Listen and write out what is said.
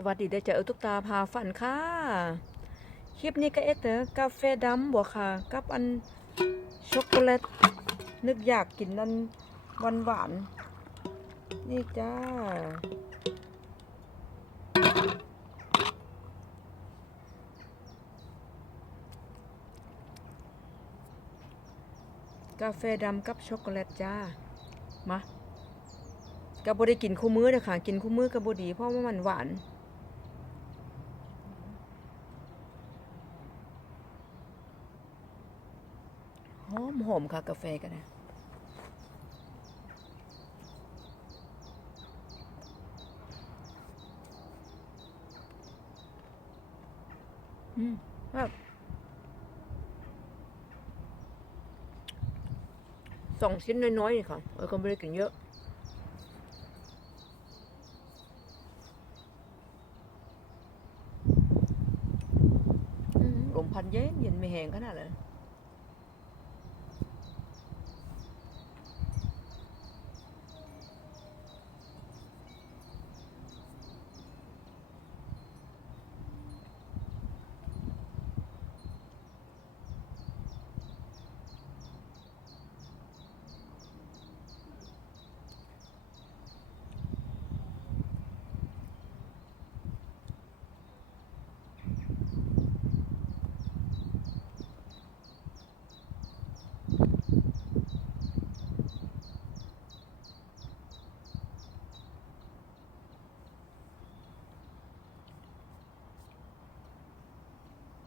สวัสดีได้อเจอตุกตาพาฝันค่ะ คลิปนี้ก็เอเตอร์กาแฟดำบัวค่ะ กับอันช็อกโกแลต นึกอยากกินนั่นหวานหวานนี่จ้า กาแฟดำกับช็อกโกแลตจ้า มาก็บ่ได้กินคู่มื้อเด้อค่ะ กินคู่มื้อก็บ่ดีเพราะว่ามันหวาน หอมหอมค่ะกาแฟกันนะอืมแบบสองชิ้นน้อยๆนี่ค่ะเออก็ไม่ได้กินเยอะอืมลมพัดเย็นเย็นไม่แห้งขนาดเลย